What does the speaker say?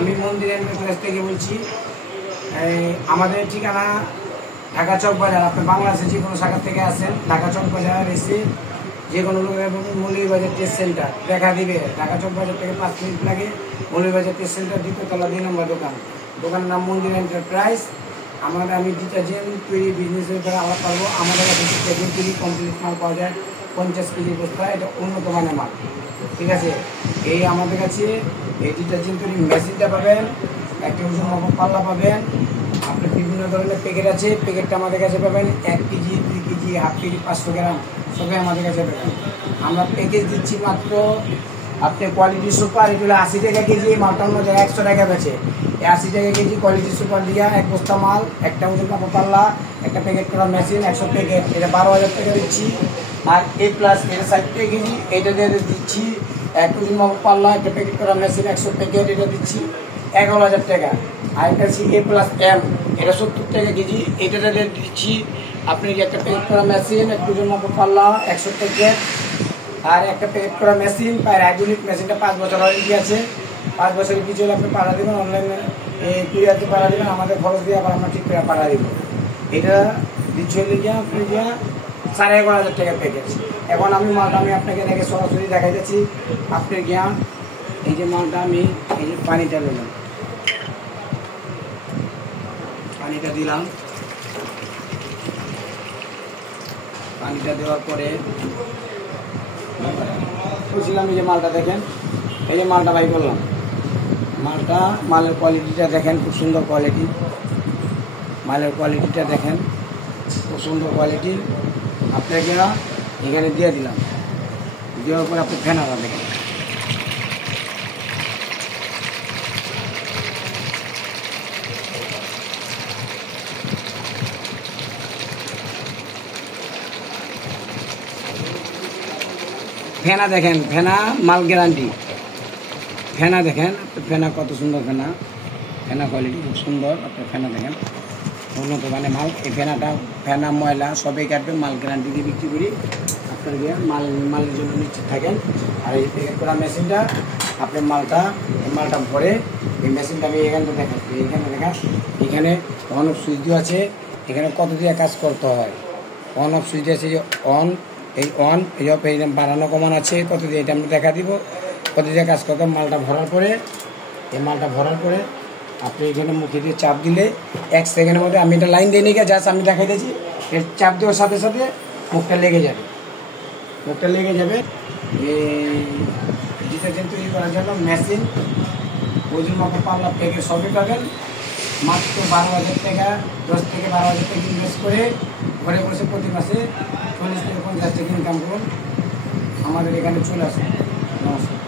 আমি মন্দির এন্টারপ্রাইজ থেকে বলছি। আমাদের ঠিকানা ঢাকা চক বাজার। আপনি বাংলাদেশে যে কোনো শাখা থেকে আসেন, ঢাকা চক বাজার এসে যে কোনো লোকের মৌলভীবাজার টেস্ট সেন্টার দেখা দিবে। ঢাকা চক বাজার থেকে 5 মিনিট লাগে। মৌলভীবাজার টেস্ট সেন্টার 2য় তলা 2 নম্বর দোকান। দোকানের নাম মন্দির এন্টারপ্রাইজ। আমি ডিটারজেন্ট তৈরি বিজনেসের উপরে আলাপ পারবো। আমাদের কাছে ডিটারজেন্ট তৈরি কমপ্লিট মাল পাওয়া যায় 50 কেজি বস্তা। এটা উন্নত মানের মাল, ঠিক আছে। এই আমাদের কাছে এই ডিটারজেন্ট তৈরি মেশিনটা পাবেন, একটা ওজন মাপক পাল্লা পাবেন। আপনার বিভিন্ন ধরনের প্যাকেট আছে, প্যাকেটটা আমাদের কাছে পাবেন 1 কেজি, 2 কেজি, হাফ কেজি, 500 গ্রাম সবই আমাদের কাছে পাবেন। আমরা প্যাকেজ দিচ্ছি মাত্র আপনি কোয়ালিটি সুপার, এটা হলো 80 টাকা কেজি। মালটা অন্য জায়গায় 100 টাকা বেচে। 80 টাকা কেজি কোয়ালিটি সুপার দিয়া 1 বস্তা মাল, একটা ওজন মাপক পাল্লা, একটা প্যাকেট করা মেশিন, 100 প্যাকেট, এটা 12,000 টাকা দিচ্ছি। আর A+ এটা 60 টাকা কেজি, এটা দিয়ে দিচ্ছি এক ওজন মাপক পাল্লা, একটা প্যাকেট করা মেশিন, 100 প্যাকেট, এটা দিচ্ছি 11,000 টাকা। আর এটা হচ্ছে A+M, এটা 70 টাকা কেজি, এটা দিয়ে দিচ্ছি আপনি একটা প্যাকেট করা মেশিন, এক ওজন মাপক পাল্লা, 100 প্যাকেট, আর একটা প্যাকেট করা মেশিন। পায়ের হাইড্রোলিক মেশিনটা 5 বছর ওয়ারেন্টি আছে। 5 বছরের কিছু হলে আপনি পাড়া দেবেন, অনলাইনে কুরিয়ারতে পাড়া দেবেন, আমাদের খরচ দিয়ে আবার আমরা ঠিক করে পাড়া দেবো। এটা দিচ্ছি হলে গিয়া 11,500 টাকা প্যাকেজ। এখন মালটা আমি আপনাকে দেখে সরাসরি দেখাই যাচ্ছি আপনার জ্ঞান। এই যে মালটা আমি এই যে পানিটা নিলাম, পানিটা দিলাম। পানিটা দেওয়ার পরে বুঝলাম এই যে মালটা দেখেন, এই যে মালটা বাই করলাম। মালের কোয়ালিটিটা দেখেন, খুব সুন্দর কোয়ালিটি। মালের কোয়ালিটিটা দেখেন, খুব সুন্দর কোয়ালিটি। আপনাকে এখানে দিয়ে দিলাম, দেওয়ার পরে আপনি ফেনাটা দেখেন। ফেনা দেখেন, ফেনা মাল গ্যারান্টি। ফেনা দেখেন, ফেনা কত সুন্দর ফেনা। ফেনা কোয়ালিটি খুব সুন্দর। আপনি ফেনা দেখেন, উন্নত মানের মাল। এই ফেনা ময়লা সবই কাটবে, মাল গ্যারান্টি দিয়ে বিক্রি করি। আপনার গিয়ে মালের জন্য নিশ্চিত থাকেন। আর এই প্যাকেট করা মেশিনটা আপনার মালটা ভরে এই মেশিনটা আমি এখানটা দেখেন, এইখানে দেখেন, এখানে অন অফ সুইচ দেওয়া আছে। এখানে কত দিয়ে কাজ করতে হয়, অন অফ সুইচ আছে, যে অন, এই অন, এই অফ, এই বাড়ানো কমান আছে কত দিয়ে, এটা আমি দেখা দিব কত দিয়ে কাজ করতে। মালটা ভরার পরে আপনি এখানে মুখে দিয়ে চাপ দিলে 1 সেকেন্ডের মধ্যে, আমি এটা লাইন দিয়ে নিয়ে জাস্ট আমি দেখাই দিয়েছি, এর চাপ দেওয়ার সাথে সাথে মুখটা লেগে যাবে। এই ডিটারজেন্ট তৈরি করার জন্য মেশিন, ওজন মাপা পাল্লা, প্যাকেট সবই পাবেন মাত্র 12,000 টাকা। 10 থেকে 12,000 টাকা ইনভেস্ট করে ঘরে বসে প্রতি মাসে 40 থেকে 50 টাকা ইনকাম করুন। আমাদের এখানে চলে আসুন। নমস্কার।